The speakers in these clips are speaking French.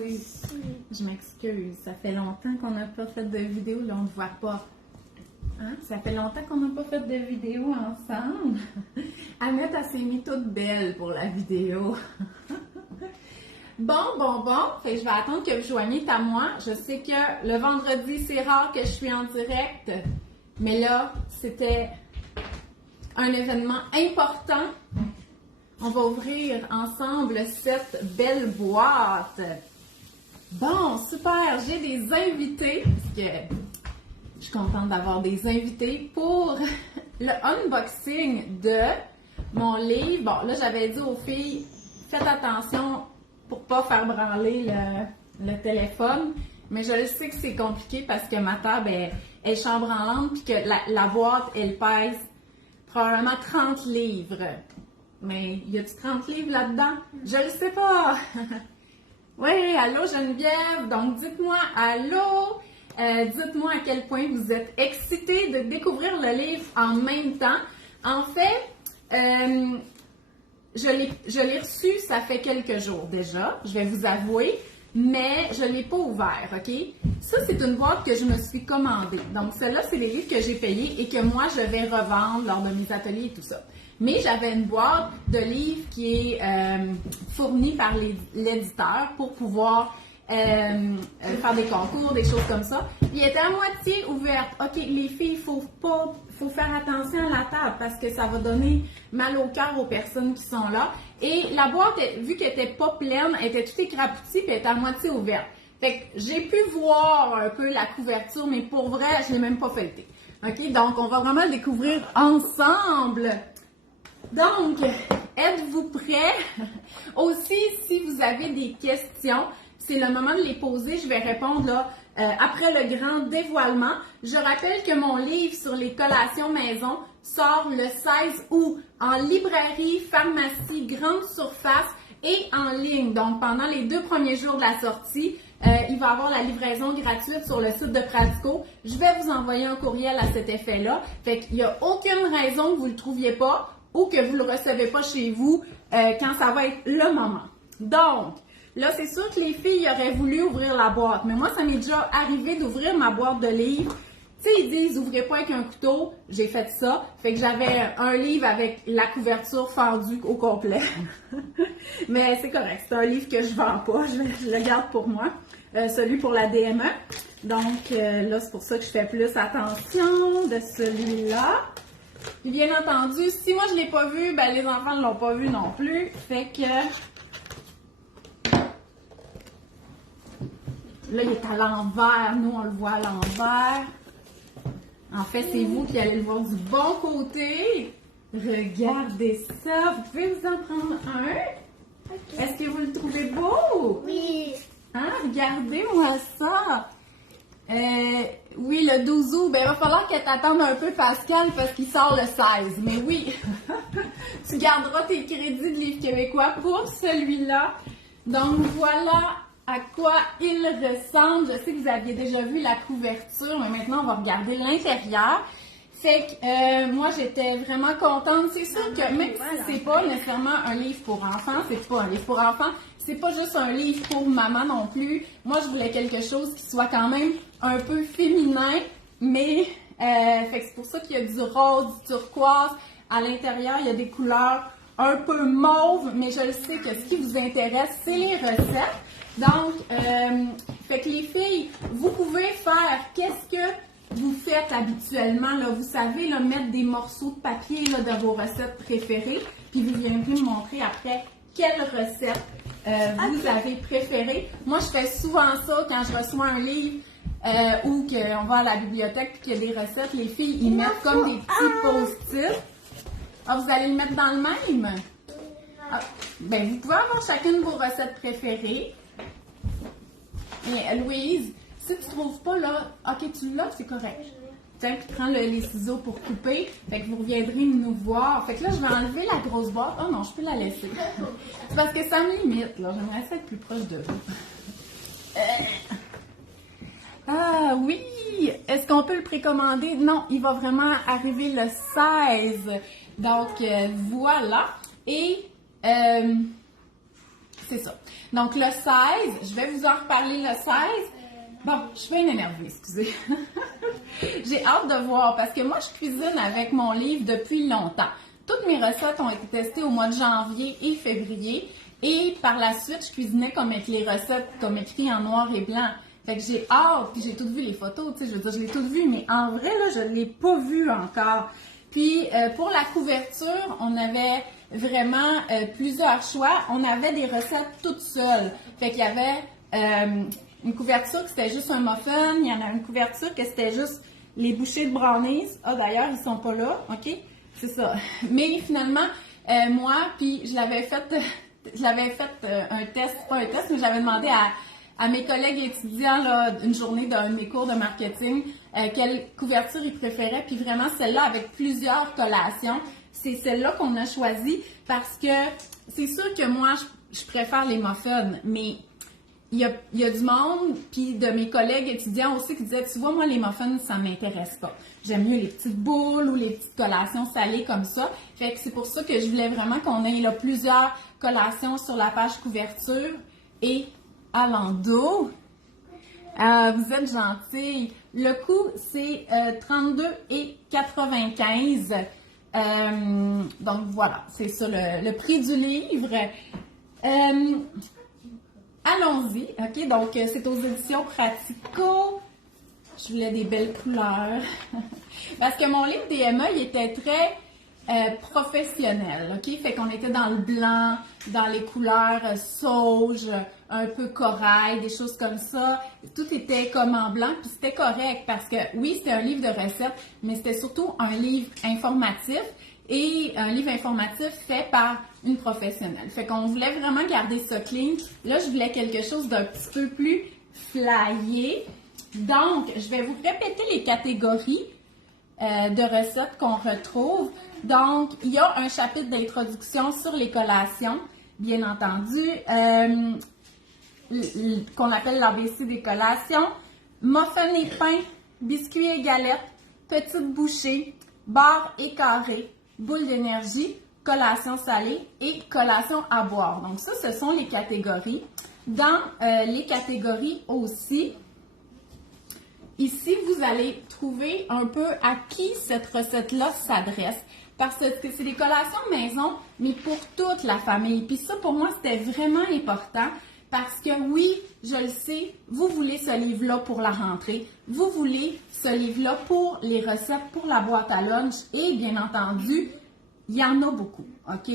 excusez. Je m'excuse. Ça fait longtemps qu'on n'a pas fait de vidéo, là, on ne voit pas. Hein? Ça fait longtemps qu'on n'a pas fait de vidéo ensemble. Annette, elle s'est mise toute belle pour la vidéo. Bon. Fait que je vais attendre que vous joigniez à moi. Je sais que le vendredi, c'est rare que je suis en direct. Mais là, c'était un événement important. On va ouvrir ensemble cette belle boîte. Bon, super. J'ai des invités. Parce que je suis contente d'avoir des invités pour le unboxing de mon livre. Bon, là, j'avais dit aux filles, faites attention pour pas faire branler le téléphone. Mais je le sais que c'est compliqué parce que ma table est chambranlante puis que la boîte, elle pèse probablement 30 livres. Mais y a-tu 30 livres là-dedans? Je le sais pas! Oui, allô Geneviève! Donc, dites-moi allô! Dites-moi à quel point vous êtes excitée de découvrir le livre en même temps. En fait, je l'ai reçu, ça fait quelques jours déjà, je vais vous avouer, mais je ne l'ai pas ouvert, OK? Ça, c'est une boîte que je me suis commandée. Donc, celle-là, c'est les livres que j'ai payés et que moi, je vais revendre lors de mes ateliers et tout ça. Mais j'avais une boîte de livres qui est fournie par l'éditeur pour pouvoir faire des concours, des choses comme ça. Il était à moitié ouverte. OK, les filles, il faut faire attention à la table parce que ça va donner mal au cœur aux personnes qui sont là. Et la boîte, vu qu'elle n'était pas pleine, elle était toute écrapoutie et elle était à moitié ouverte. Fait que j'ai pu voir un peu la couverture, mais pour vrai, je ne l'ai même pas feuilleté. OK, donc on va vraiment le découvrir ensemble. Donc, êtes-vous prêts? Aussi, si vous avez des questions, c'est le moment de les poser. Je vais répondre là, après le grand dévoilement. Je rappelle que mon livre sur les collations maison sort le 16 août en librairie, pharmacie, grande surface et en ligne. Donc, pendant les 2 premiers jours de la sortie, il va y avoir la livraison gratuite sur le site de Pratico. Je vais vous envoyer un courriel à cet effet-là. Fait qu'il n'y a aucune raison que vous ne le trouviez pas ou que vous ne le recevez pas chez vous quand ça va être le moment. Donc, là, c'est sûr que les filles auraient voulu ouvrir la boîte, mais moi, ça m'est déjà arrivé d'ouvrir ma boîte de livres. Tu sais, ils disent, ouvrez pas avec un couteau. J'ai fait ça. Fait que j'avais un livre avec la couverture fendue au complet. Mais c'est correct. C'est un livre que je vends pas. Je le garde pour moi. Celui pour la DME. Donc, là, c'est pour ça que je fais plus attention de celui-là. Puis, bien entendu, si moi, je l'ai pas vu, ben les enfants ne l'ont pas vu non plus. Fait que... Là, il est à l'envers. Nous, on le voit à l'envers. En fait, c'est vous qui allez le voir du bon côté. Regardez ça. Vous pouvez vous en prendre un. Okay. Est-ce que vous le trouvez beau? Oui. Hein? Regardez-moi ça. Oui, le 12 août. Ben, il va falloir que tu attendes un peu, Pascal, parce qu'il sort le 16. Mais oui, tu garderas tes crédits de livres québécois pour celui-là. Donc, voilà à quoi il ressemble. Je sais que vous aviez déjà vu la couverture, mais maintenant, on va regarder l'intérieur. Fait que moi, j'étais vraiment contente. C'est sûr que même si c'est pas nécessairement un livre pour enfants, c'est pas un livre pour enfants, c'est pas juste un livre pour maman non plus. Moi, je voulais quelque chose qui soit quand même un peu féminin, mais fait que c'est pour ça qu'il y a du rose, du turquoise. À l'intérieur, il y a des couleurs un peu mauve, mais je le sais que ce qui vous intéresse, c'est les recettes. Donc, fait que les filles, vous pouvez faire qu'est-ce que vous faites habituellement. Là, vous savez, là, mettre des morceaux de papier là, de vos recettes préférées, puis vous viendrez me montrer après quelle recette vous avez préférée. Moi, je fais souvent ça quand je reçois un livre ou qu'on va à la bibliothèque et qu'il y a des recettes. Les filles, ils mettent comme des petits post-it. Ah, vous allez le mettre dans le même? Ah, ben, vous pouvez avoir chacune de vos recettes préférées. Et Louise, si tu ne trouves pas là, ok, tu l'as, c'est correct. Tiens, puis prends les ciseaux pour couper. Fait que vous reviendrez nous voir. Fait que là, je vais enlever la grosse boîte. Oh non, je peux la laisser. C'est parce que ça me limite, là. J'aimerais ça être plus proche de vous. Ah oui! Est-ce qu'on peut le précommander? Non, il va vraiment arriver le 16. Donc, voilà. Et c'est ça. Donc, le 16, je vais vous en reparler le 16. Bon, je suis bien énervée, excusez. J'ai hâte de voir parce que moi, je cuisine avec mon livre depuis longtemps. Toutes mes recettes ont été testées au mois de janvier et février. Et par la suite, je cuisinais comme avec les recettes, comme écrit en noir et blanc. Fait que j'ai hâte, puis j'ai toutes vu les photos, tu sais, je veux dire, je l'ai toutes vues, mais en vrai, là, je ne l'ai pas vue encore. Puis, pour la couverture, on avait vraiment plusieurs choix. On avait des recettes toutes seules. Fait qu'il y avait une couverture que c'était juste un muffin. Il y en a une couverture que c'était juste les bouchées de brownies. Ah, d'ailleurs, ils sont pas là, OK? C'est ça. Mais finalement, moi, puis je l'avais fait un test, pas un test, mais j'avais demandé à mes collègues étudiants, là, une journée d'un de mes cours de marketing, quelle couverture ils préféraient. Puis vraiment, celle-là avec plusieurs collations, c'est celle-là qu'on a choisie parce que c'est sûr que moi, je préfère les muffins, mais il y a du monde, puis de mes collègues étudiants aussi qui disaient, tu vois, moi, les muffins, ça ne m'intéresse pas. J'aime mieux les petites boules ou les petites collations salées comme ça. Fait que c'est pour ça que je voulais vraiment qu'on ait là, plusieurs collations sur la page couverture et à l'endos. Vous êtes gentils. Le coût, c'est 32,95 $. Donc voilà, c'est ça le prix du livre. Allons-y, OK? Donc, c'est aux éditions Pratico. Je voulais des belles couleurs. Parce que mon livre DMA, il était très professionnel, OK? Fait qu'on était dans le blanc, dans les couleurs sauge, un peu corail, des choses comme ça. Tout était comme en blanc, puis c'était correct parce que, oui, c'était un livre de recettes, mais c'était surtout un livre informatif. Et un livre informatif fait par une professionnelle. Fait qu'on voulait vraiment garder ça clean. Là, je voulais quelque chose d'un petit peu plus flyé. Donc, je vais vous répéter les catégories de recettes qu'on retrouve. Donc, il y a un chapitre d'introduction sur les collations, bien entendu, qu'on appelle l'ABC des collations. Muffins et pains, biscuits et galettes, petites bouchées, barres et carrés, boule d'énergie, collation salée et collation à boire. Donc ça, ce sont les catégories. Dans les catégories aussi, ici, vous allez trouver un peu à qui cette recette-là s'adresse. Parce que c'est des collations maison, mais pour toute la famille. Puis ça, pour moi, c'était vraiment important. Parce que oui, je le sais, vous voulez ce livre-là pour la rentrée. Vous voulez ce livre-là pour les recettes, pour la boîte à lunch. Et bien entendu, il y en a beaucoup, OK?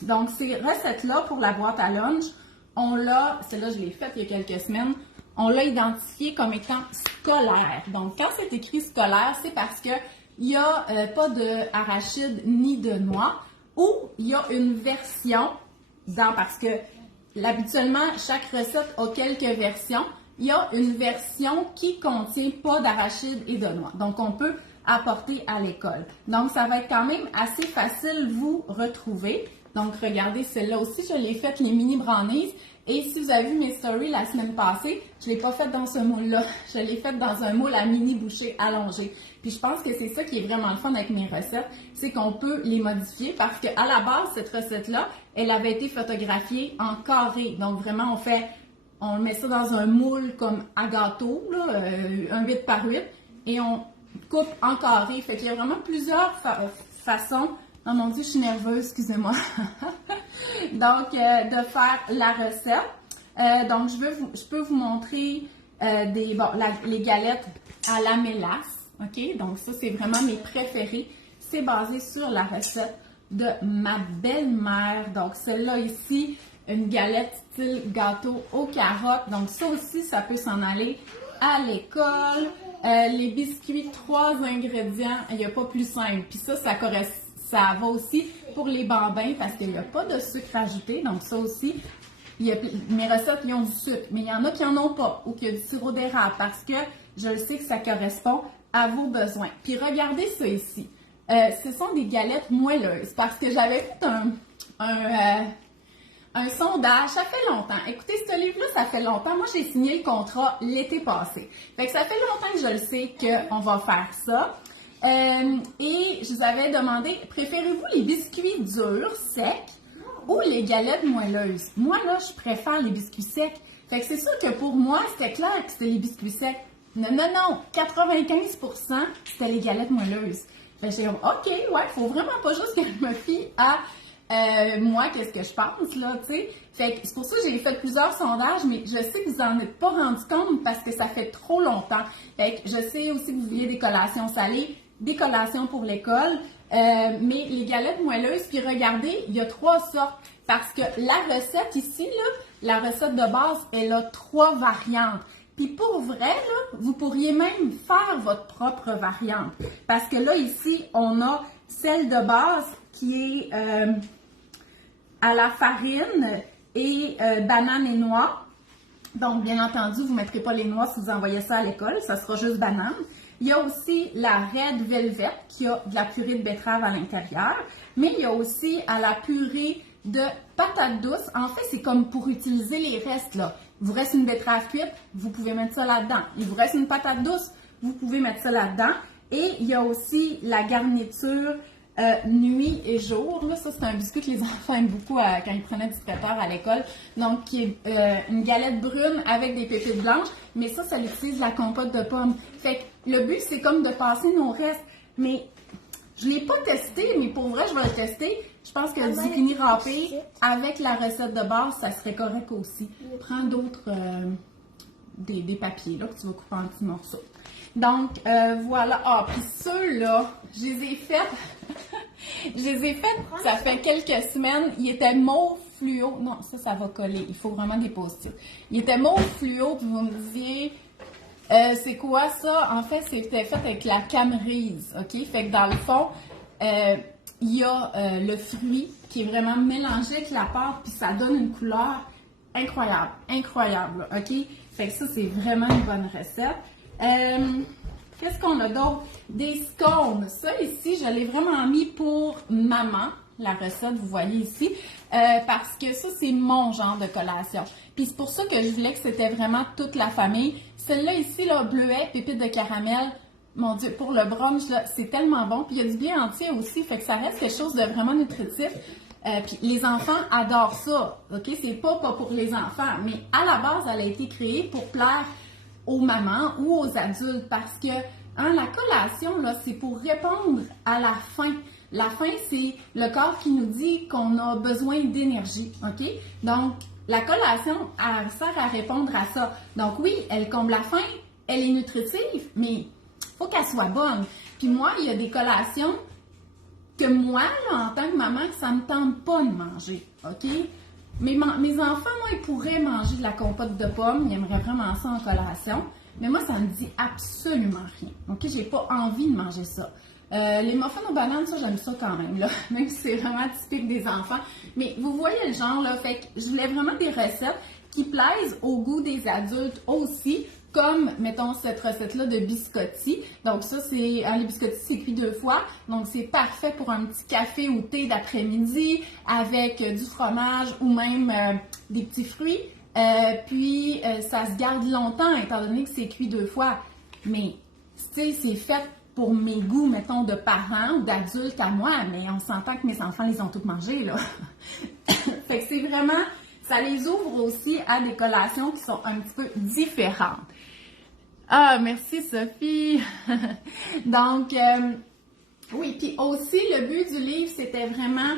Donc, ces recettes-là pour la boîte à lunch, celle-là, je l'ai faite il y a quelques semaines, on l'a identifié comme étant scolaire. Donc, quand c'est écrit scolaire, c'est parce qu'il n'y a pas d'arachide ni de noix, ou il y a une version parce que habituellement, chaque recette a quelques versions. Il y a une version qui ne contient pas d'arachide et de noix. Donc, on peut apporter à l'école. Donc, ça va être quand même assez facile vous retrouver. Donc, regardez, celle-là aussi, je l'ai faite, les mini brownies. Et si vous avez vu mes stories la semaine passée, je ne l'ai pas faite dans ce moule-là. Je l'ai faite dans un moule à mini bouchée allongé. Puis, je pense que c'est ça qui est vraiment le fun avec mes recettes, c'est qu'on peut les modifier parce qu'à la base, cette recette-là, elle avait été photographiée en carré. Donc, vraiment, on met ça dans un moule comme à gâteau, là, un 8 par 8, et on coupe en carré. Fait qu'il y a vraiment plusieurs façons. Oh mon Dieu, je suis nerveuse, excusez-moi. Donc, de faire la recette. Donc, je peux vous montrer les galettes à la mélasse. OK? Donc, ça, c'est vraiment mes préférés. C'est basé sur la recette de ma belle-mère. Donc, celle-là ici, une galette style gâteau aux carottes. Donc, ça aussi, ça peut s'en aller à l'école. Les biscuits, 3 ingrédients, il n'y a pas plus simple. Puis ça va aussi pour les bambins parce qu'il n'y a pas de sucre ajouté. Donc, ça aussi, mes recettes, ils ont du sucre. Mais il y en a qui n'en ont pas ou qui ont du sirop d'érable parce que je sais que ça correspond à vos besoins. Puis, regardez ça ici. Ce sont des galettes moelleuses parce que j'avais fait un sondage, ça fait longtemps. Écoutez, ce livre-là, ça fait longtemps. Moi, j'ai signé le contrat l'été passé. Fait que ça fait longtemps que je le sais qu'on va faire ça. Et je vous avais demandé, préférez-vous les biscuits durs, secs, ou les galettes moelleuses. Moi, là, je préfère les biscuits secs. Fait que c'est sûr que pour moi, c'était clair que c'était les biscuits secs. Non, non, non, 95%, c'était les galettes moelleuses. Fait que j'étais comme, OK, ouais, faut vraiment pas juste que je me fie à moi, qu'est-ce que je pense, là, tu sais. Fait que c'est pour ça que j'ai fait plusieurs sondages, mais je sais que vous en êtes pas rendu compte parce que ça fait trop longtemps. Fait que je sais aussi que vous vouliez des collations salées, des collations pour l'école, mais les galettes moelleuses, puis regardez, il y a 3 sortes. Parce que la recette ici, là, la recette de base, elle a 3 variantes. Puis pour vrai, là, vous pourriez même faire votre propre variante. Parce que là, ici, on a celle de base qui est à la farine et banane et noix. Donc, bien entendu, vous ne mettrez pas les noix si vous envoyez ça à l'école, ça sera juste banane. Il y a aussi la Red Velvet qui a de la purée de betterave à l'intérieur, mais il y a aussi à la purée de patates douces. En fait, c'est comme pour utiliser les restes, là. Il vous reste une betterave cuite, vous pouvez mettre ça là-dedans. Il vous reste une patate douce, vous pouvez mettre ça là-dedans. Et il y a aussi la garniture nuit et jour. Là, ça, c'est un biscuit que les enfants aiment beaucoup quand ils prenaient du traiteur à l'école. Donc, qui est une galette brune avec des pépites blanches. Mais ça utilise la compote de pommes. Fait que le but, c'est comme de passer nos restes. Mais je ne l'ai pas testé, mais pour vrai, je vais le tester. Je pense que le zucchini râpé, avec la recette de base, ça serait correct aussi. Prends d'autres, des papiers là, que tu vas couper en petits morceaux. Donc, voilà. Ah, puis ceux-là, je les ai faits. Je les ai faits, ça fait quelques semaines. Ils étaient mauve fluo. Non, ça va coller. Il faut vraiment des post-it. Ils étaient mauve fluo, puis vous me disiez, c'est quoi ça? En fait, c'était fait avec la camerise, OK? Fait que dans le fond, il y a le fruit qui est vraiment mélangé avec la pâte, puis ça donne une couleur incroyable, incroyable, OK? Fait que ça, c'est vraiment une bonne recette. Qu'est-ce qu'on a d'autre? Des scones. Ça, ici, je l'ai vraiment mis pour maman, la recette, vous voyez ici, parce que ça, c'est mon genre de collation. Puis c'est pour ça que je voulais que c'était vraiment toute la famille. Celle-là ici, là, bleuet, pépites de caramel, mon Dieu, pour le brunch, là, c'est tellement bon. Puis il y a du blé entier aussi, fait que ça reste quelque chose de vraiment nutritif. Puis les enfants adorent ça, OK? C'est pas pour les enfants, mais à la base, elle a été créée pour plaire aux mamans ou aux adultes parce que la collation, là, c'est pour répondre à la faim. La faim, c'est le corps qui nous dit qu'on a besoin d'énergie, OK? Donc, la collation, elle sert à répondre à ça. Donc oui, elle comble la faim, elle est nutritive, mais il faut qu'elle soit bonne. Puis moi, il y a des collations que moi, là, en tant que maman, ça me tente pas de manger, OK? Mes enfants, moi, ils pourraient manger de la compote de pommes, ils aimeraient vraiment ça en collation, mais moi, ça me dit absolument rien, OK? J'ai pas envie de manger ça. Les muffins aux bananes, ça, j'aime ça quand même, là, même si c'est vraiment typique des enfants. Mais vous voyez le genre, là, fait que je voulais vraiment des recettes qui plaisent au goût des adultes aussi, comme, mettons, cette recette-là de biscotti. Donc ça, c'est les biscottis, c'est cuit 2 fois. Donc c'est parfait pour un petit café ou thé d'après-midi avec du fromage ou même des petits fruits. Puis ça se garde longtemps étant donné que c'est cuit 2 fois. Mais, tu sais, c'est fait pour mes goûts, mettons, de parents ou d'adultes à moi. Mais on s'entend que mes enfants les ont toutes mangés, là. Fait que c'est vraiment... Ça les ouvre aussi à des collations qui sont un petit peu différentes. Ah, merci Sophie! Donc, oui, puis aussi, le but du livre, c'était vraiment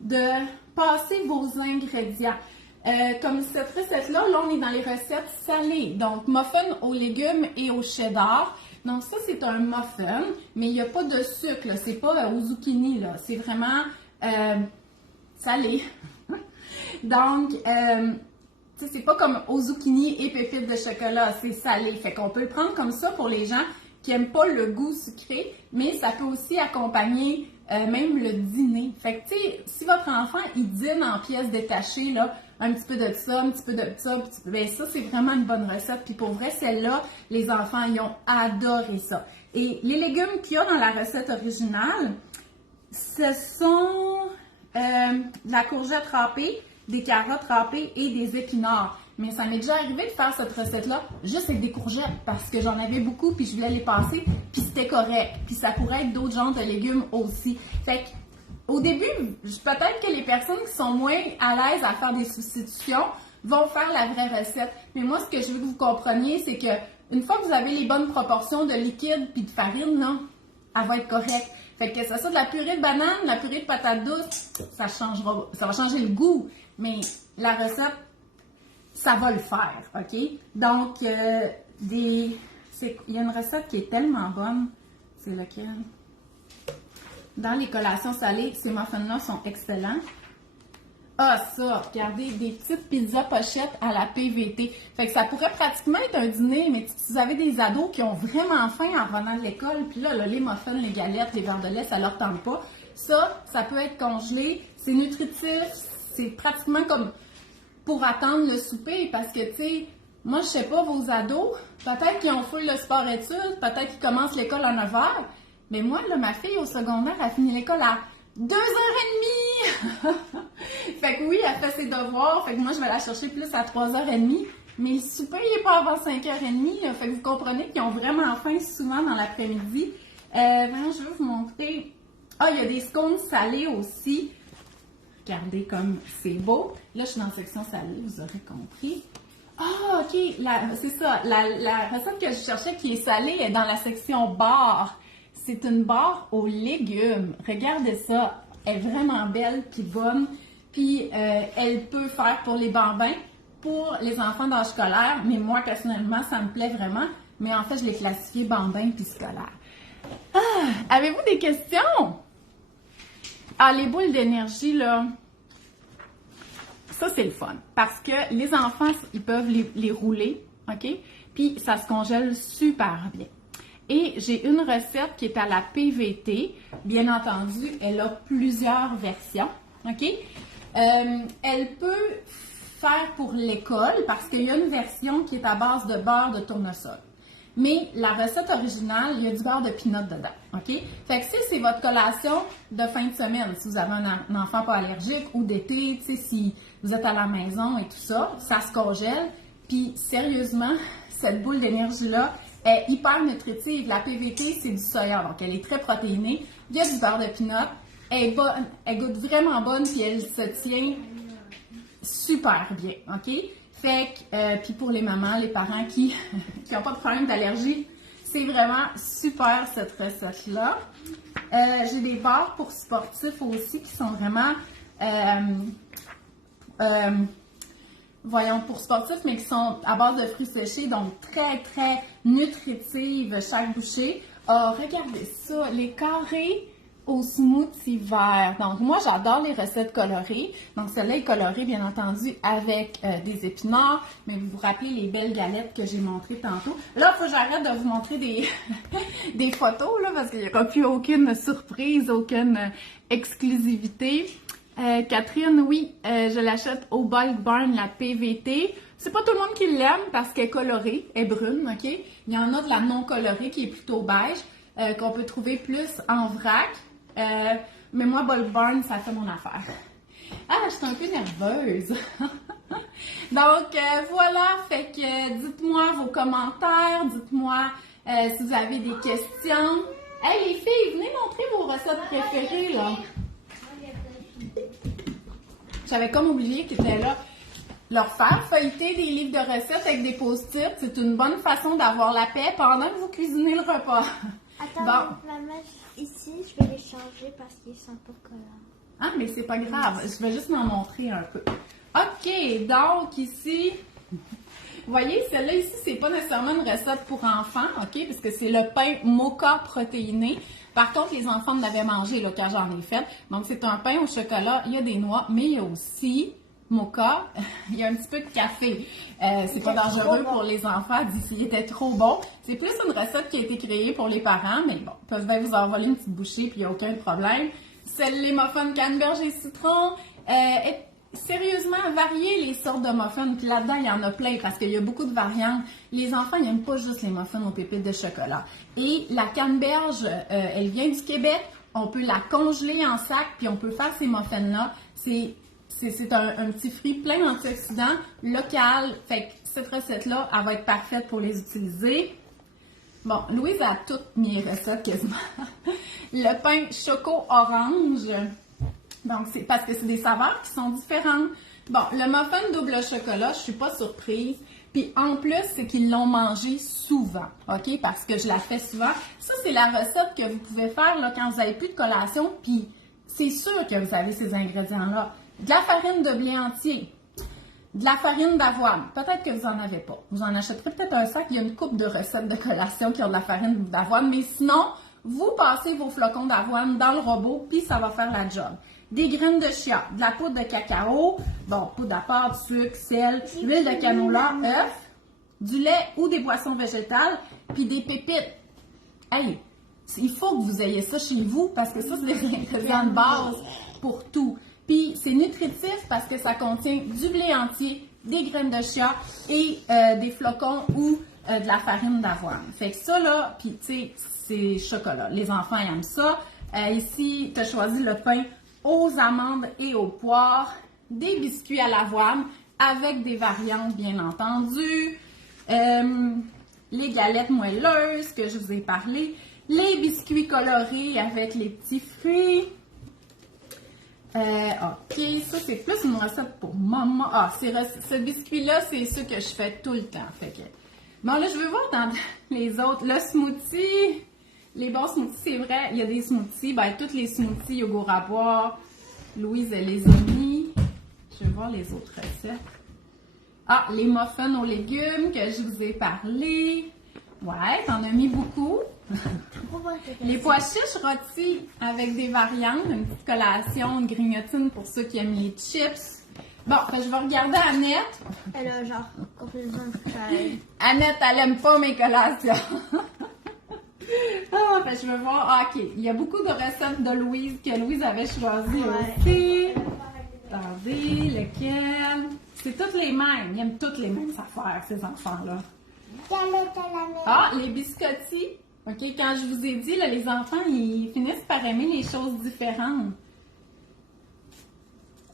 de passer vos ingrédients. Comme cette recette-là, là, on est dans les recettes salées. Donc, muffin aux légumes et au cheddar. Donc, ça, c'est un muffin, mais il n'y a pas de sucre, là. C'est pas au zucchini, là. C'est vraiment salé. Donc, c'est pas comme au zucchini et pépites de chocolat, c'est salé. Fait qu'on peut le prendre comme ça pour les gens qui n'aiment pas le goût sucré, mais ça peut aussi accompagner même le dîner. Fait que, tu sais, si votre enfant, il dîne en pièces détachées, là, un petit peu de ça, un petit peu de ça, ben ça, c'est vraiment une bonne recette. Puis pour vrai, celle-là, les enfants, ils ont adoré ça. Et les légumes qu'il y a dans la recette originale, ce sont de la courgette râpée, des carottes râpées et des épinards. Mais ça m'est déjà arrivé de faire cette recette-là juste avec des courgettes parce que j'en avais beaucoup puis je voulais les passer puis c'était correct. Puis ça pourrait être d'autres genres de légumes aussi. Fait que au début, peut-être que les personnes qui sont moins à l'aise à faire des substitutions vont faire la vraie recette. Mais moi, ce que je veux que vous compreniez, c'est que une fois que vous avez les bonnes proportions de liquide puis de farine, là, elle va être correcte. Fait que ça soit de la purée de banane, de la purée de patate douce, ça va changer le goût. Mais la recette, ça va le faire, OK? Donc, il y a une recette qui est tellement bonne. C'est laquelle? Dans les collations salées, ces muffins-là sont excellents. Ah, ça, regardez, des petites pizzas pochettes à la PVT. Fait que ça pourrait pratiquement être un dîner, mais si vous avez des ados qui ont vraiment faim en revenant de l'école, puis là, les muffins, les galettes, les verres de lait, ça leur tente pas. Ça peut être congelé, c'est nutritif, c'est pratiquement comme pour attendre le souper, parce que, tu sais, moi, je sais pas, vos ados, peut-être qu'ils ont full le sport-études, peut-être qu'ils commencent l'école à 9h, mais moi, là, ma fille au secondaire a fini l'école à 2h30! Fait que oui, elle fait ses devoirs, fait que moi, je vais la chercher plus à 3h30, mais le souper, il n'est pas avant 5h30, là, fait que vous comprenez qu'ils ont vraiment faim souvent dans l'après-midi. Maintenant, je veux vous montrer... Ah, il y a des scones salés aussi. Regardez comme c'est beau. Là, je suis dans la section salée, vous aurez compris. Ah, OK, c'est ça. La recette que je cherchais qui est salée est dans la section bar. C'est une barre aux légumes. Regardez ça. Elle est vraiment belle puis bonne. Puis, elle peut faire pour les bambins, pour les enfants d'âge scolaire. Mais moi, personnellement, ça me plaît vraiment. Mais en fait, je l'ai classifié bambin puis scolaire. Ah, avez-vous des questions? Ah, les boules d'énergie, là, ça, c'est le fun. Parce que les enfants, ils peuvent les rouler, OK? Puis, ça se congèle super bien. Et j'ai une recette qui est à la PVT. Bien entendu, elle a plusieurs versions, OK? Elle peut faire pour l'école parce qu'il y a une version qui est à base de beurre de tournesol. Mais la recette originale, il y a du beurre de pinot dedans, OK? Fait que si c'est votre collation de fin de semaine, si vous avez un enfant pas allergique, ou d'été, tu sais, si vous êtes à la maison et tout ça, ça se congèle. Puis sérieusement, cette boule d'énergie-là est hyper nutritive. La PVT, c'est du soya, donc elle est très protéinée. Il y a du beurre de pinot. Elle est bonne, elle goûte vraiment bonne, puis elle se tient super bien, OK? Fait que, puis pour les mamans, les parents qui n'ont pas de problème d'allergie, c'est vraiment super cette recette-là. J'ai des barres pour sportifs aussi qui sont vraiment, pour sportifs, mais qui sont à base de fruits séchés, donc très, très nutritives chaque bouchée. Regardez ça, les carrés au smoothie vert. Donc, moi, j'adore les recettes colorées. Donc, celle-là est colorée, bien entendu, avec des épinards. Mais vous vous rappelez les belles galettes que j'ai montrées tantôt. Là, il faut que j'arrête de vous montrer des, des photos, là, parce qu'il n'y aura plus aucune surprise, aucune exclusivité. Catherine, oui, je l'achète au Bulk Barn, la PVT. C'est pas tout le monde qui l'aime parce qu'elle est colorée, elle est brune, OK? Il y en a de la non colorée qui est plutôt beige, qu'on peut trouver plus en vrac. Mais moi, Bulk Barn, ça fait mon affaire. Ah, je suis un peu nerveuse. Donc, voilà, fait que dites-moi vos commentaires, dites-moi si vous avez des questions. Hey, les filles, venez montrer vos recettes préférées, là. J'avais comme oublié qu'ils étaient là. Leur faire feuilleter des livres de recettes avec des post-it, c'est une bonne façon d'avoir la paix pendant que vous cuisinez le repas. Attends, bon. maman, ici, je vais les changer parce qu'ils sont pas collants. Ah, mais c'est pas grave. Je vais juste m'en montrer un peu. OK, donc ici, vous voyez, celle-là ici, c'est pas nécessairement une recette pour enfants, OK, parce que c'est le pain mocha protéiné. Par contre, les enfants l'avaient mangé là, quand j'en ai fait. Donc, c'est un pain au chocolat, il y a des noix, mais il y a aussi mocha, il y a un petit peu de café. C'est pas dangereux pour les enfants, d'ici, il était trop bon. C'est plus une recette qui a été créée pour les parents, mais bon, ils peuvent bien vous envoler une petite bouchée, puis il n'y a aucun problème. Celle les muffins canneberge et citron, sérieusement, variez les sortes de muffins. Puis là-dedans, il y en a plein parce qu'il y a beaucoup de variantes. Les enfants, ils n'aiment pas juste les muffins aux pépites de chocolat. Et la canneberge, elle vient du Québec. On peut la congeler en sac, puis on peut faire ces muffins-là. C'est un petit fruit plein d'antioxydants, local. Fait que cette recette-là, elle va être parfaite pour les utiliser. Bon, Louise a toutes mes recettes quasiment. Le pain choco orange. Donc, c'est parce que c'est des saveurs qui sont différentes. Bon, le muffin double chocolat, je suis pas surprise. Puis en plus, c'est qu'ils l'ont mangé souvent, OK? Parce que je la fais souvent. Ça, c'est la recette que vous pouvez faire là, quand vous n'avez plus de collation. Puis c'est sûr que vous avez ces ingrédients-là. De la farine de blé entier, de la farine d'avoine. Peut-être que vous n'en avez pas. Vous en achèterez peut-être un sac. Il y a une couple de recettes de collation qui ont de la farine d'avoine. Mais sinon, vous passez vos flocons d'avoine dans le robot, puis ça va faire la job. Des graines de chia, de la poudre de cacao, bon, poudre à part, du sucre, sel, huile de canola, œuf, du lait ou des boissons végétales, puis des pépites. Hey, il faut que vous ayez ça chez vous parce que ça, c'est des ingrédients de base pour tout. Puis c'est nutritif parce que ça contient du blé entier, des graines de chia et des flocons ou de la farine d'avoine. Fait que ça, là, puis tu sais, c'est chocolat. Les enfants aiment ça. Ici, tu as choisi le pain aux amandes et aux poires, des biscuits à l'avoine avec des variantes bien entendu, les galettes moelleuses que je vous ai parlé, les biscuits colorés avec les petits fruits. OK, ça c'est plus une recette pour maman. Ah, ce biscuit-là, c'est ce que je fais tout le temps. Fait que... Bon, là, je veux voir dans les autres. Le smoothie... Les bons smoothies, c'est vrai, il y a des smoothies. Ben, tous les smoothies, yogourt à boire, Louise, elle les a mis. Je vais voir les autres recettes. Ah, les muffins aux légumes que je vous ai parlé. Ouais, t'en as mis beaucoup. Les pois chiches rôtis avec des variantes, une petite collation, une grignotine pour ceux qui aiment les chips. Bon, je vais regarder Annette. Elle a genre complètement fait. Annette, elle aime pas mes collations. Ah, je veux voir. Ah, OK. Il y a beaucoup de recettes de Louise que Louise avait choisies aussi. Attendez, lesquelles? C'est toutes les mêmes. Ils aiment toutes les mêmes affaires, ces enfants-là. Ah, les biscottis. OK, quand je vous ai dit, là, les enfants, ils finissent par aimer les choses différentes.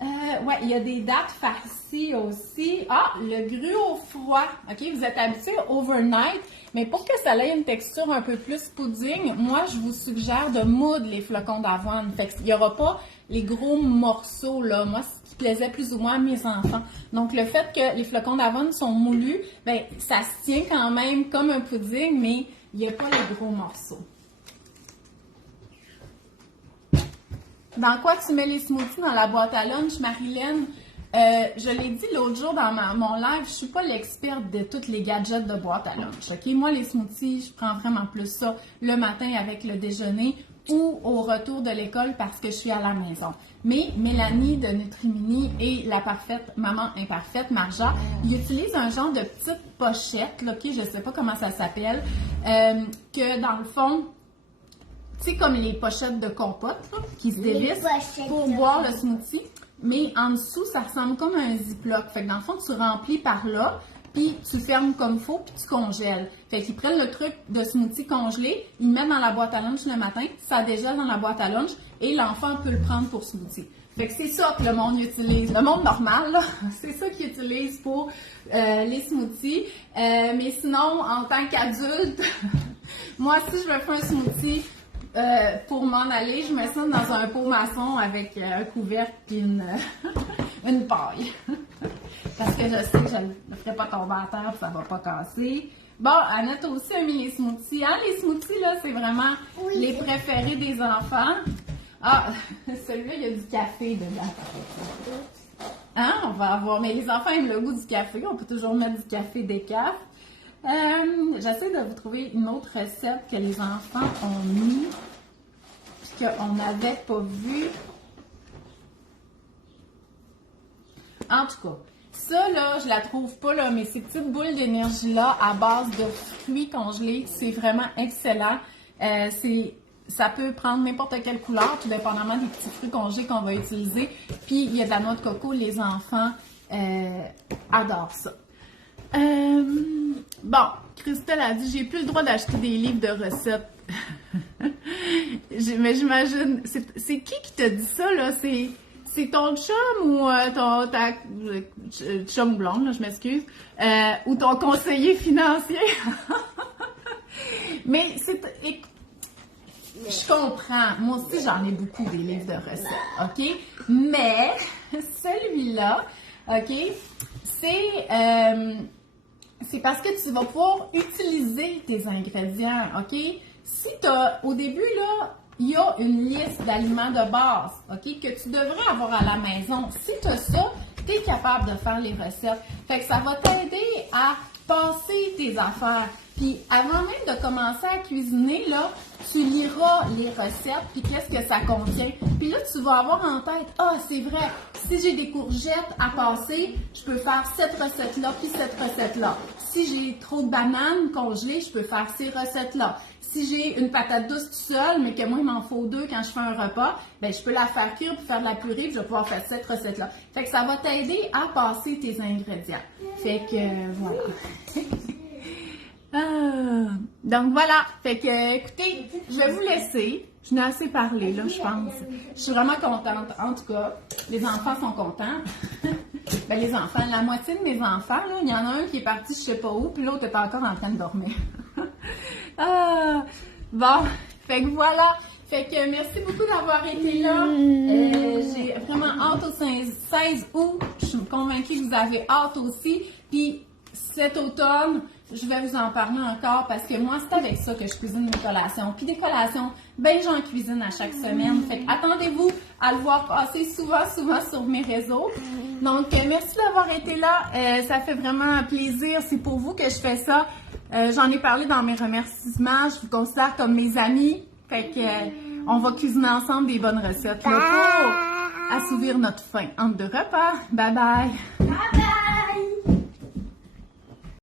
Ouais, il y a des dattes farcies aussi. Ah, le gruau froid. OK, vous êtes habitués overnight, mais pour que ça ait une texture un peu plus pudding, moi, je vous suggère de moudre les flocons d'avoine. Fait qu'il n'y aura pas les gros morceaux, là. Moi, ce qui plaisait plus ou moins à mes enfants. Donc, le fait que les flocons d'avoine sont moulus, ben, ça se tient quand même comme un pudding, mais il n'y a pas les gros morceaux. Dans quoi tu mets les smoothies dans la boîte à lunch, Marilyn? Je l'ai dit l'autre jour dans mon live, je suis pas l'experte de tous les gadgets de boîte à lunch. OK? Moi, les smoothies, je prends vraiment plus ça le matin avec le déjeuner ou au retour de l'école parce que je suis à la maison. Mais Mélanie de Nutrimini et la parfaite maman imparfaite, Marja, ils utilisent un genre de petite pochette, là, OK? Je sais pas comment ça s'appelle, que dans le fond, tu sais, comme les pochettes de compote là, qui se dévissent pour boire le smoothie, mais en dessous, ça ressemble comme un ziploc. Fait que dans le fond, tu remplis par là, puis tu fermes comme il faut, puis tu congèles. Fait qu'ils prennent le truc de smoothie congelé, ils le mettent dans la boîte à lunch le matin, ça dégèle dans la boîte à lunch, et l'enfant peut le prendre pour smoothie. Fait que c'est ça que le monde utilise. Le monde normal, là, c'est ça qu'ils utilisent pour les smoothies. Mais sinon, en tant qu'adulte, moi, si je me fais un smoothie, pour m'en aller, je me sens dans un pot maçon avec un couvercle et une paille. Parce que je sais que je ne le ferai pas tomber à terre, ça ne va pas casser. Bon, Annette aussi a mis les smoothies. Hein? Les smoothies, là, c'est vraiment les préférés des enfants. Ah, celui-là, il y a du café dedans. Hein? On va avoir... Mais les enfants aiment le goût du café. On peut toujours mettre du café décaf. J'essaie de vous trouver une autre recette que les enfants ont mis puis qu'on n'avait pas vu. En tout cas, ça là, je la trouve pas là, mais ces petites boules d'énergie là à base de fruits congelés, c'est vraiment excellent. Ça peut prendre n'importe quelle couleur, tout dépendamment des petits fruits congelés qu'on va utiliser. Puis il y a de la noix de coco, les enfants adorent ça. Bon, Christelle a dit, j'ai plus le droit d'acheter des livres de recettes. Mais j'imagine, c'est qui t'a dit ça, là? C'est ton chum ou ta chum blonde, là, je m'excuse, ou ton conseiller financier? Mais Je comprends. Moi aussi, j'en ai beaucoup des livres de recettes, OK? Mais celui-là, OK, c'est parce que tu vas pouvoir utiliser tes ingrédients, OK? Si au début, là, il y a une liste d'aliments de base, OK, que tu devrais avoir à la maison. Si tu as ça, tu es capable de faire les recettes. Fait que ça va t'aider à passer tes affaires. Puis avant même de commencer à cuisiner, là, tu liras les recettes, puis qu'est-ce que ça contient. Puis là, tu vas avoir en tête, ah, c'est vrai, si j'ai des courgettes à passer, je peux faire cette recette-là, puis cette recette-là. Si j'ai trop de bananes congelées, je peux faire ces recettes-là. Si j'ai une patate douce tout seul, mais que moi, il m'en faut 2 quand je fais un repas, ben je peux la faire cuire pour faire de la purée, puis je vais pouvoir faire cette recette-là. Fait que ça va t'aider à passer tes ingrédients. Fait que, voilà. Donc voilà, fait que écoutez, je vais vous laisser. Je n'ai assez parlé là, je pense. Je suis vraiment contente. En tout cas, les enfants sont contents. Ben les enfants, la moitié de mes enfants, là, il y en a un qui est parti je sais pas où, puis l'autre est encore en train de dormir. Bon, fait que voilà. Fait que merci beaucoup d'avoir été là. J'ai vraiment hâte au 16 août. Je suis convaincue que vous avez hâte aussi. Puis cet automne, je vais vous en parler encore parce que moi, c'est avec ça que je cuisine mes collations. Puis des collations, ben j'en cuisine à chaque semaine. Fait que attendez-vous à le voir passer souvent sur mes réseaux. Donc, merci d'avoir été là. Ça fait vraiment plaisir. C'est pour vous que je fais ça. J'en ai parlé dans mes remerciements. Je vous considère comme mes amis. Fait que on va cuisiner ensemble des bonnes recettes là, pour assouvir notre faim entre 2 repas. Bye bye! Bye bye!